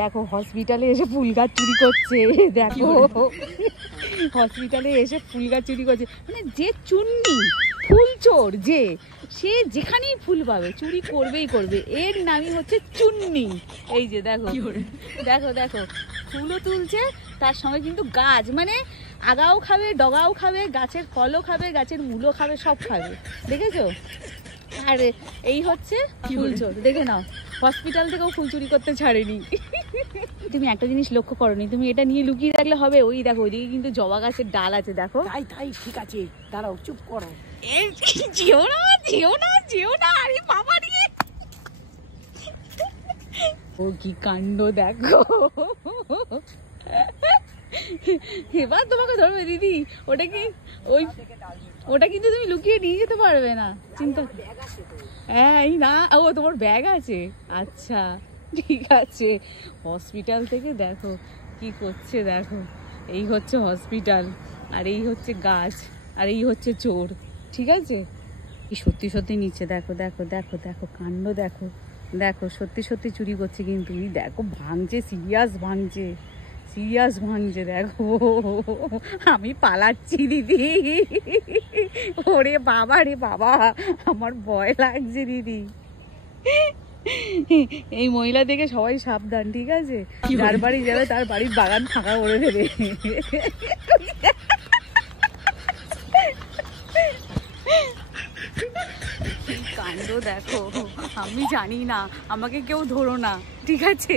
দেখো হসপিটালে এসে ফুল গাছ চুরি করছে, দেখো হসপিটালে এসে ফুল গাছ চুরি করছে। মানে যে চুন্নি ফুল চোর, যে সে যেখানেই ফুল পাবে চুরি করবেই করবে, এর নামই হচ্ছে চুন্নি। এই যে দেখো দেখো দেখো ফুলও তুলছে, তার সঙ্গে কিন্তু গাছ, মানে আগাও খাবে, ডগাও খাবে, গাছের ফলও খাবে, গাছের মূলও খাবে, সব খাবে, দেখেছো? আর এই হচ্ছে ফুল চোর, দেখে নাও হসপিটাল থেকেও ফুল চুরি করতে ছাড়েনি। তুমি একটা জিনিস লক্ষ্য করোনি, তুমি এটা নিয়ে লুকিয়ে রাখলে হবে? ওই দেখো ওইদিকে কিন্তু জবা গাছের ডাল আছে, দেখো। তাই তাই ঠিক আছে, দাঁড়াও, চুপ করো। যেও না যেও না যেও না, আরে বাবা রে, ও কি কাণ্ড দেখো। এবার তোমাকে ধরবে দিদি, ওটা কি ওই, ওটা কিন্তু তুমি লুকিয়ে নিয়ে যেতে পারবে না, চিন্তা। হ্যাঁ এই না, ও তোমার ব্যাগ আছে, আচ্ছা ঠিক আছে। হসপিটাল থেকে দেখো কি করছে, দেখো এই হচ্ছে হসপিটাল, আর এই হচ্ছে গাছ, আর এই হচ্ছে চোর, ঠিক আছে? এই সত্যি সত্যি নিচ্ছে, দেখো দেখো দেখো দেখো কাণ্ড দেখো, দেখো সত্যি সত্যি চুরি করছে কিন্তু, দেখো ভাঙছে, সিরিয়াস ভাঙছে, সিরিয়াস ভাঙছে, দেখো। আমি পালাচ্ছি দিদি, ওরে বাবা রে বাবা, আমার ভয় লাগছে দিদি। এই মহিলা দেখে সবাই সাবধান, ঠিক আছে? যার বাড়ি যাবে তার বাড়ির বাগান ফাঁকা করে দেবে। কাণ্ড দেখো, আমি জানি না, আমাকে কেউ ধরো না, ঠিক আছে?